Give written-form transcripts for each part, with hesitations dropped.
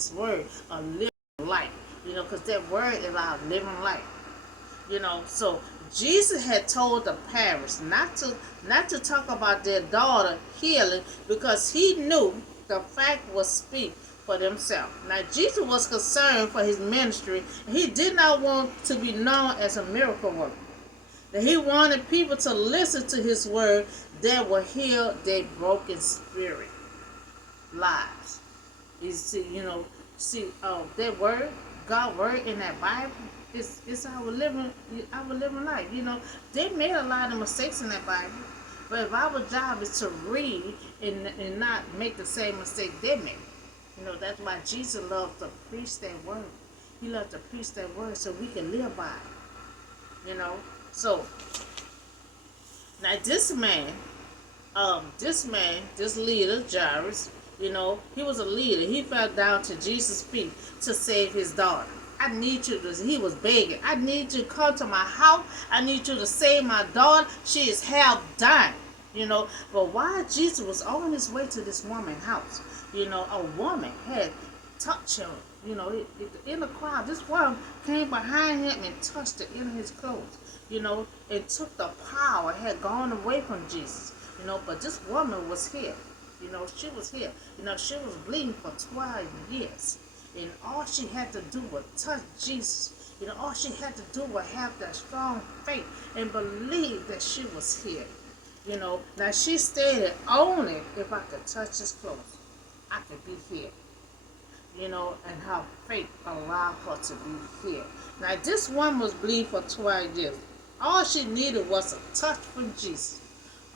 his word, a living life. Because that word is our living life. So Jesus had told the parents not to talk about their daughter healing, because he knew the fact was speak for themselves. Now Jesus was concerned for his ministry, and he did not want to be known as a miracle worker. That he wanted people to listen to his word that will heal their broken spirit lives. That word, God word in that Bible, it's our living life. They made a lot of mistakes in that Bible, but if our job is to read and not make the same mistake they made, that's why Jesus loved to preach that word. He loved to preach that word so we can live by it. So now this leader, Jairus, he was a leader. He fell down to Jesus' feet to save his daughter. I need you to, he was begging, I need you to come to my house. I need you to save my daughter. She is half dying. But while Jesus was on his way to this woman's house, a woman had touched him. In the crowd, this woman came behind him and touched the end of his clothes. It took the power, had gone away from Jesus. But this woman was here. She was here. She was bleeding for 12 years. And all she had to do was touch Jesus. All she had to do was have that strong faith and believe that she was here. Now she stated, only if I could touch his clothes, I could be healed. And her faith allowed her to be healed. Now this woman was bleeding for 12 years. All she needed was a touch from Jesus.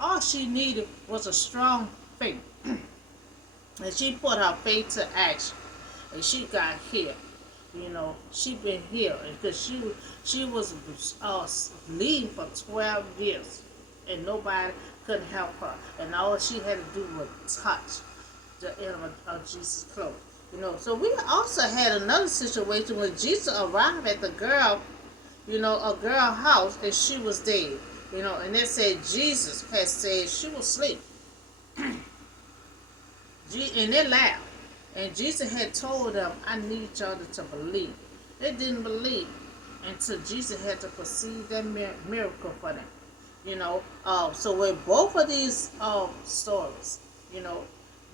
All she needed was a strong faith. And she put her faith to action. And she got healed. She been healed. Because she was bleeding for 12 years. And nobody couldn't help her. And all she had to do was touch the end of Jesus' clothes. So we also had another situation when Jesus arrived at the girl, a girl house, and she was dead. And they said Jesus had said she was asleep. And they laughed. And Jesus had told them, I need y'all to believe. They didn't believe until Jesus had to perceive that miracle for them. So with both of these stories,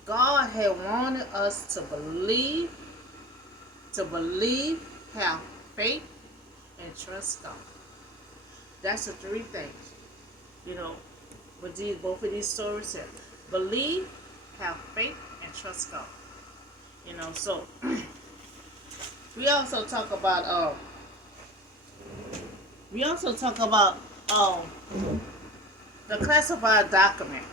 God had wanted us to believe, have faith, and trust God. That's the three things. With both of these stories here. Believe, have faith, and trust God. So we also talk about the classified document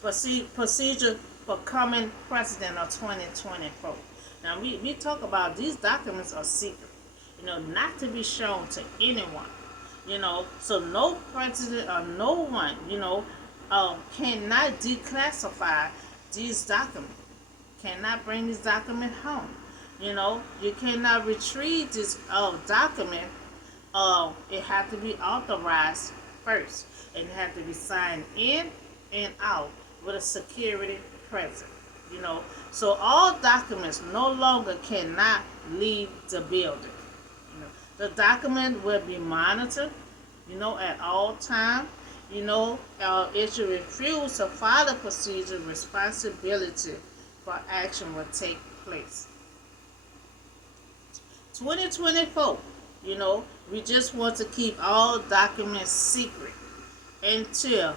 procedure for coming president of 2024. Now we talk about these documents are secret, not to be shown to anyone. So no president or no one, cannot declassify these documents. Cannot bring this document home. You cannot retrieve this document. It has to be authorized first, and it has to be signed in and out with a security present. So all documents no longer cannot leave the building. The document will be monitored, at all times. It should refuse to follow procedure, responsibility for action will take place. 2024, we just want to keep all documents secret until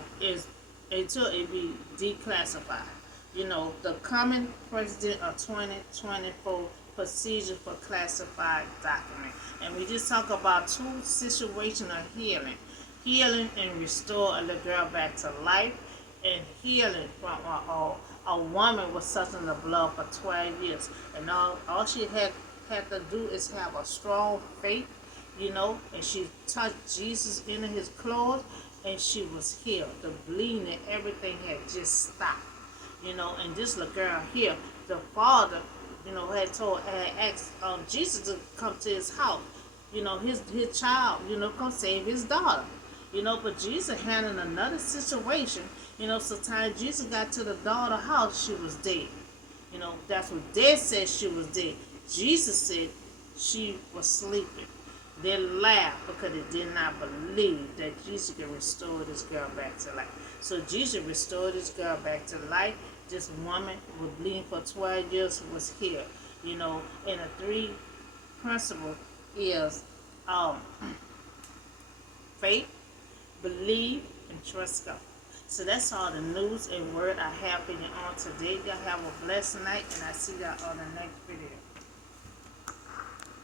it be declassified. The coming president of 2024 procedure for classified document. And we just talk about two situations of healing. Healing and restore a little girl back to life, and healing from a woman was sucking the blood for 12 years. And all she had to do is have a strong faith, and she touched Jesus into his clothes, and she was healed. The bleeding and everything had just stopped. And this little girl here, the father, had asked Jesus to come to his house. His child, come save his daughter. But Jesus handled another situation. Sometimes Jesus got to the daughter's house, she was dead. You know, that's what they said she was dead. Jesus said she was sleeping. They laughed because they did not believe that Jesus could restore this girl back to life. So Jesus restored this girl back to life. This woman was bleeding for 12 years was healed. You know, and the three principle is um, faith, believe, and trust God. So that's all the news and word I have for you on today. Y'all have a blessed night, and I see y'all on the next video.